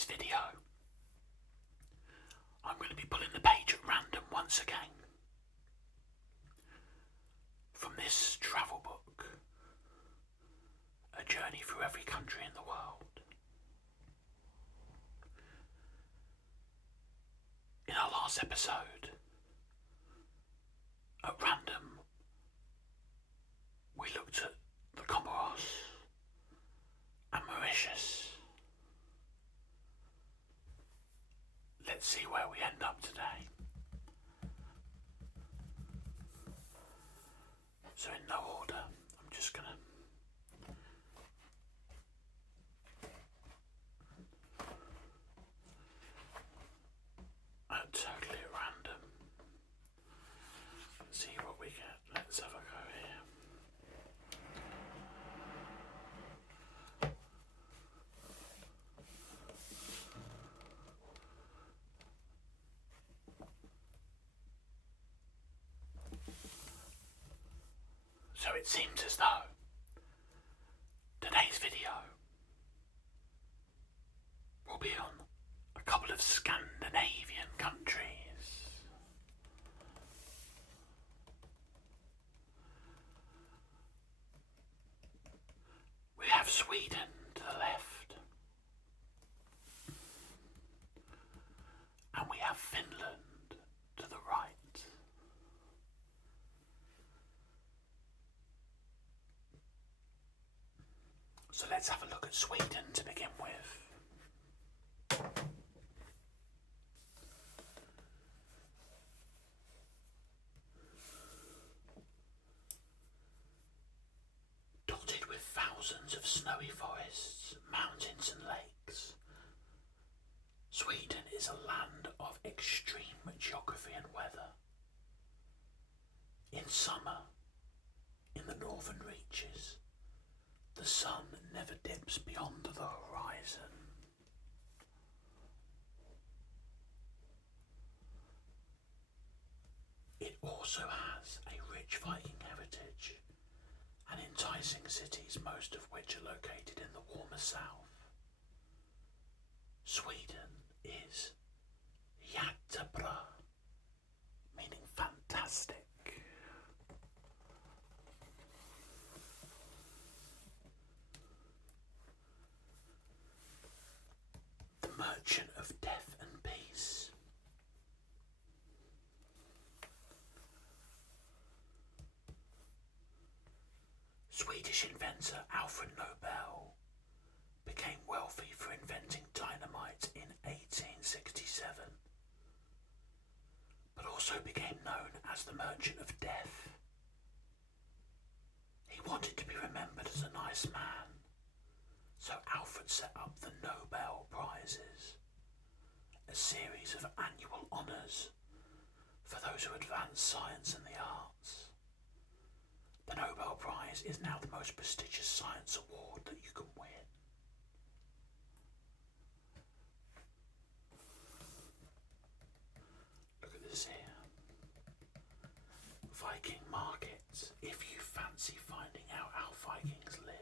today's video, I'm going to be pulling the page at random once again from this travel book, A Journey Through Every Country in the World. In our last episode, at random, we looked at the Comoros and Mauritius. Let's see where we end up today. So in no order, I'm just gonna totally at random. Let's see what we get. Let's have a go here. So it seems as though today's video will be on a couple of Scandinavian countries. We have Sweden to the left, and we have Finland to the right. So let's have a look at Sweden to begin with. Dotted with thousands of snowy forests, mountains and lakes, Sweden is a land of extreme geography and weather. In summer, in the northern reaches, the sun never dips beyond the horizon. It also has a rich Viking heritage and enticing cities, most of which are located in the warmer south. Sweden is jättebra, meaning fantastic. Merchant of Death and Peace. Swedish inventor Alfred Nobel became wealthy for inventing dynamite in 1867, but also became known as the Merchant of Death. He wanted to be remembered as a nice man, so Alfred set up the Nobel Prizes, a series of annual honours for those who advance science and the arts. The Nobel Prize is now the most prestigious science award that you can win. Look at this here. Viking markets, if you fancy finding out how Vikings lived.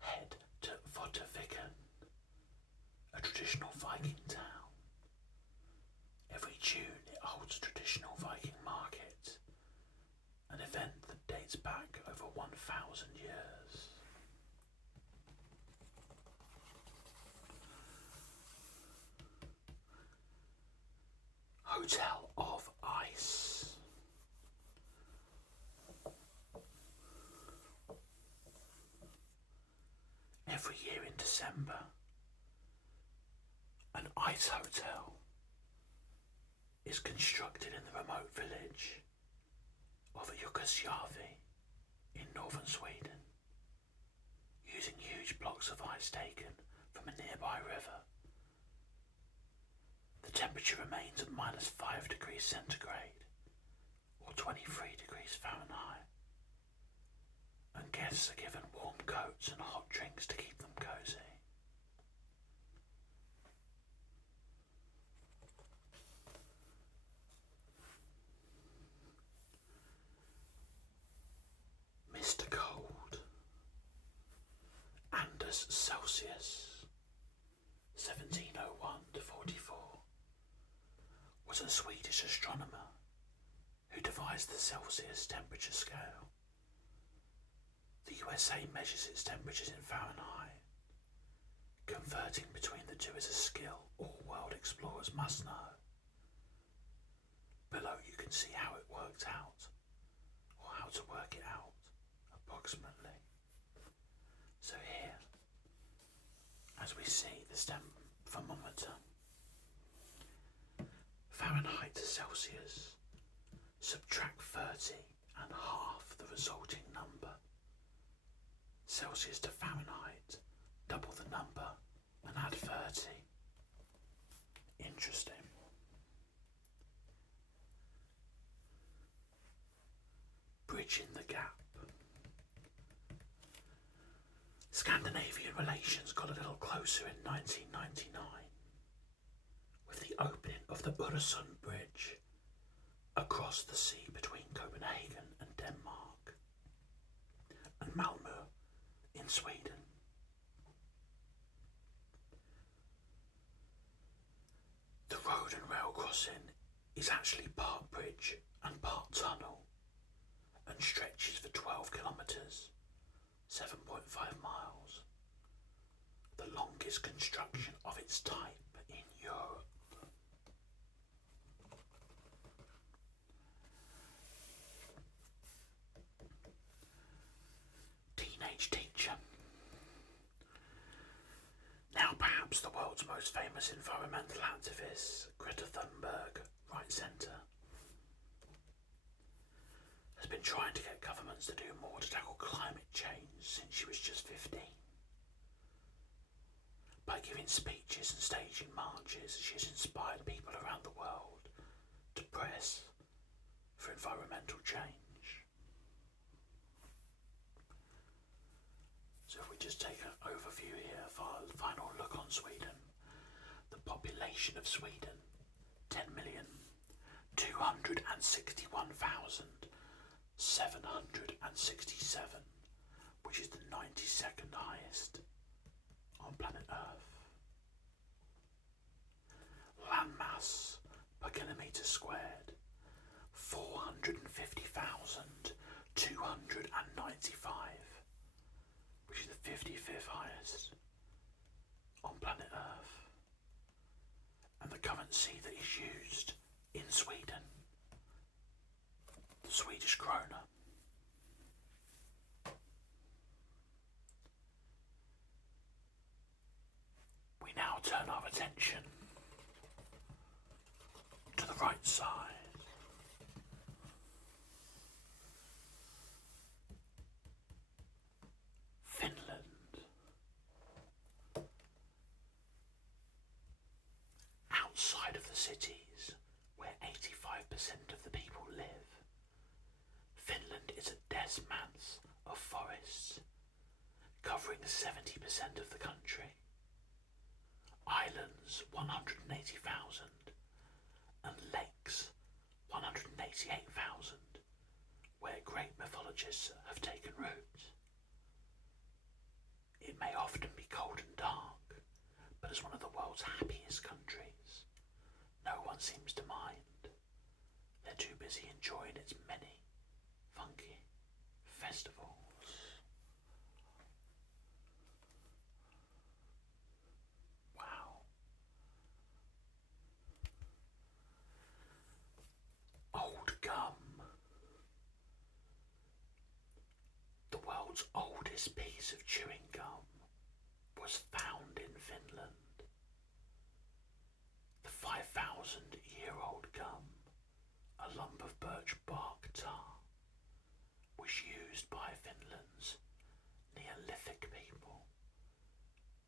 Head to Votterviken, a traditional Viking town. Every June it holds a traditional Viking market, an event that dates back over 1,000 years. Hotel of Ice. Every year in December, an ice hotel is constructed in the remote village of Jukkasjärvi in northern Sweden, using huge blocks of ice taken from a nearby river. The temperature remains at -5 degrees centigrade or 23 degrees Fahrenheit, and guests are given warm coats and hot drinks to keep them cosy. Mr. Cold, Anders Celsius, 1701 to 44, was a Swedish astronomer who devised the Celsius temperature scale. The USA measures its temperatures in Fahrenheit. Converting between the two is a skill all world explorers must know. Below you can see how it worked out, or how to work it out, approximately. So here, as we see the stem thermometer, Fahrenheit to Celsius, subtract 30 and half the resulting number. Celsius to Fahrenheit, double the number and add 30. Interesting. Bridging the gap. Scandinavian relations got a little closer in 1999 with the opening of the Öresund Bridge across the sea between Copenhagen and Denmark and Malmö in Sweden. The road and rail crossing is actually part bridge and part tunnel and stretches for 12 kilometres, 7.5 miles, the longest construction of its type in Europe. Teenage teacher. Now perhaps the world's most famous environmental activist, Greta Thunberg, right centre, has been trying to get governments to do more to tackle climate change since she was just 15. By giving speeches and staging marches, she has inspired people around the world to press for environmental change. So if we just take an overview here for a final look on Sweden. The population of Sweden, 10,261,767, which is the 92nd highest on planet Earth. Landmass per kilometre squared, 450,295, which is the 55th highest on planet Earth. And the currency that is used in Sweden, the Swedish krona. We now turn our attention to the right side. Finland. Outside of the cities, where 85% of the people live, Finland is a desmans of forests, covering 70% of the country. Islands, 180,000, and lakes, 188,000, where great mythologists have taken root. It may often be cold and dark, but as one of the world's happiest countries, no one seems to mind. They're too busy enjoying its many funky festivals. Wow. Old gum. The world's oldest piece of chewing gum was found in Finland. The 5,000-year-old gum, a lump of birch bark tar, was used by Finland's Neolithic people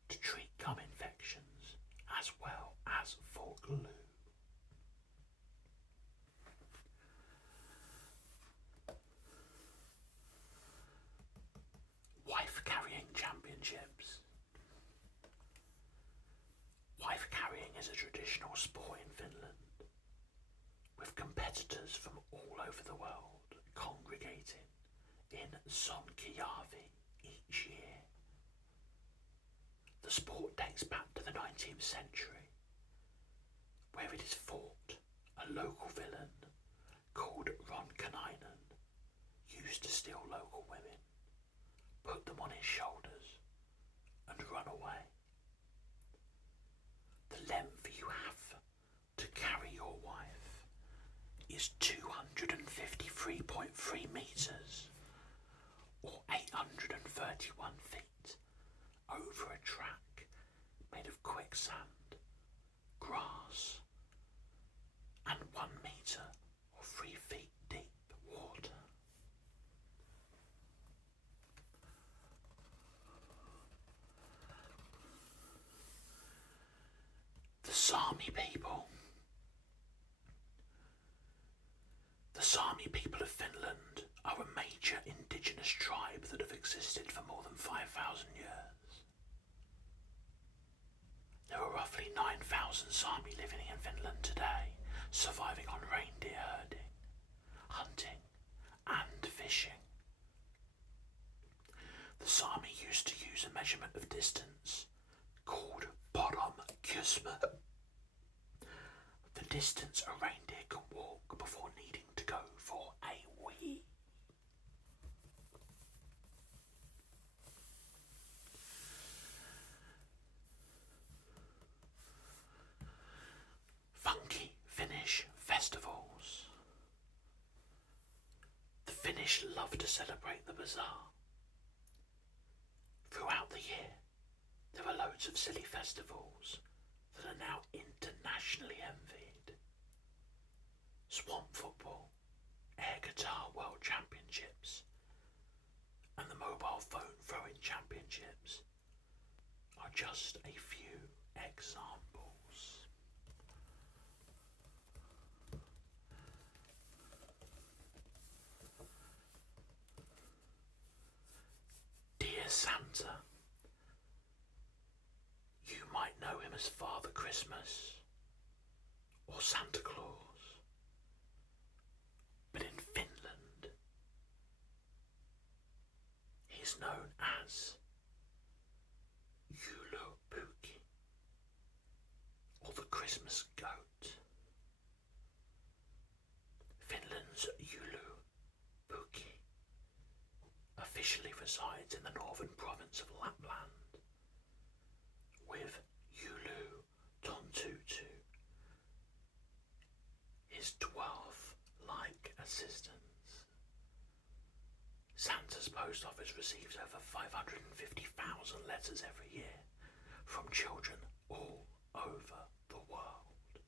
to treat gum infections as well as for glue. Wife-carrying championships. Wife-carrying is a traditional sport in Finland, with competitors from all over the world congregating in Sonkijärvi each year. The sport dates back to the 19th century, where it is fought. A local villain called Ron Kanainen used to steal local women, put them on his shoulders, and run away. The length you have to carry your wife is 253.3 metres, or 831 feet, over a track made of quicksand, grass, and 1 metre or 3 feet deep water. The Sami people. The Sami people of Finland are a major indigenous tribe that have existed for more than 5,000 years. There are roughly 9,000 Sami living in Finland today, surviving on reindeer herding, hunting, and fishing. The Sami used to use a measurement of distance called bottom kysma. The distance a reindeer can walk before needing to go for a wee. Funky Finnish festivals. The Finnish love to celebrate the bizarre. Throughout the year, there are loads of silly festivals that are now internationally envied. Swamp football, air guitar world championships, and the mobile phone throwing championships are just a few examples. Dear Santa. You might know him as Father Christmas or Santa Claus, but in Finland he's known as Joulupukki, or the Christmas goat. Finland's Joulupukki officially resides in the northern province of Lapland, with Joulu Tontutu, his dwarf-like assistants. Santa's post office receives over 550,000 letters every year from children all over the world.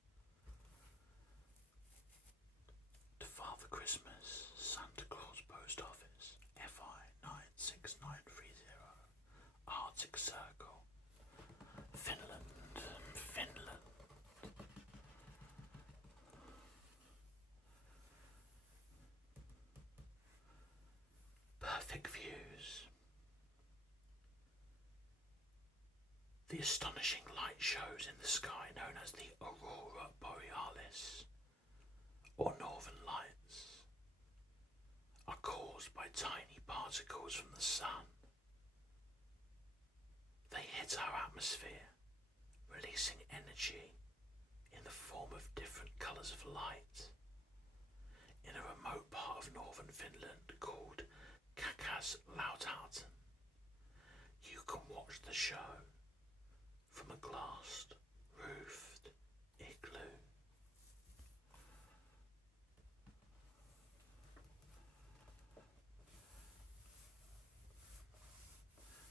To Father Christmas, Santa Claus Post Office, FI 96930, Arctic Circle, Finland. Perfect views. The astonishing light shows in the sky known as the Aurora Borealis, or Northern Lights, are caused by tiny particles from the sun. They hit our atmosphere, releasing energy in the form of different colours of light. In a remote part of northern Finland called Kakaslautauten, you can watch the show from a glassed roofed igloo.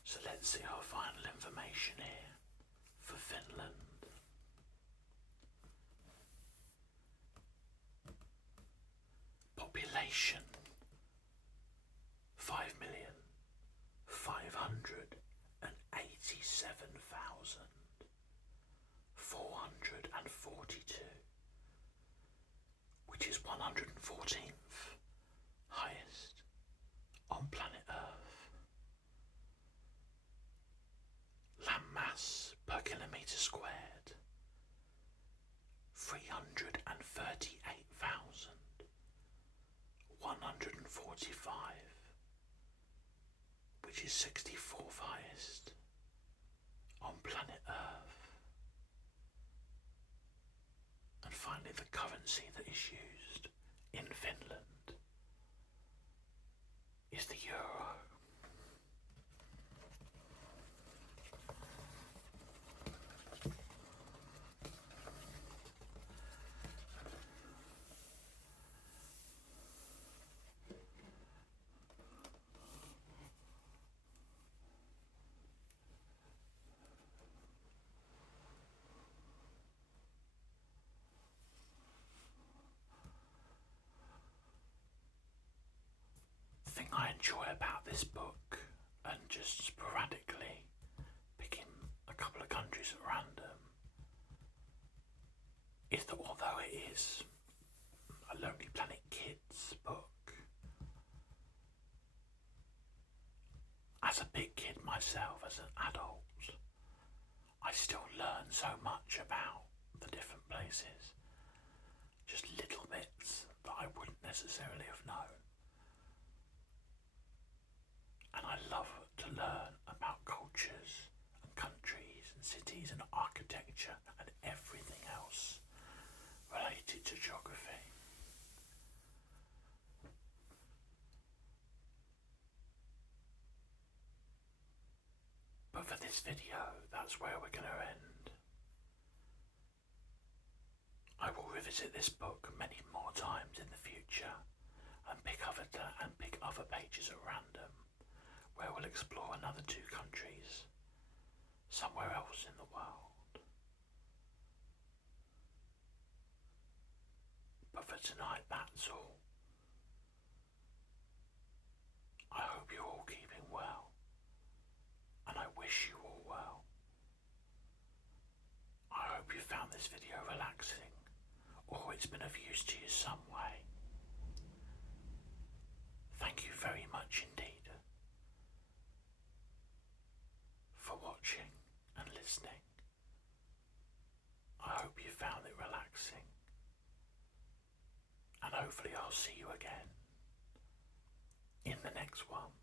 So let's see our final information here for Finland. Population 5,587,442, which is 114th highest on planet Earth. Land mass per kilometre squared 338,145, which is 64th highest on planet Earth. And finally, the currency that is used in Finland is the euro. The thing I enjoy about this book, and just sporadically picking a couple of countries at random, is that although it is a Lonely Planet Kids book, as a big kid myself, as an adult, I still learn so much about the different places. Just little bits that I wouldn't necessarily have known. And I love to learn about cultures and countries and cities and architecture and everything else related to geography. But for this video, that's where we're going to end. I will revisit this book many more times in the future and pick other pages at random, where we'll explore another 2 countries somewhere else in the world. But for tonight, that's all. I hope you're all keeping well, and I wish you all well. I hope you found this video relaxing, or it's been of use to you some way. Thank you very much indeed for watching and listening. I hope you found it relaxing, and hopefully I'll see you again in the next one.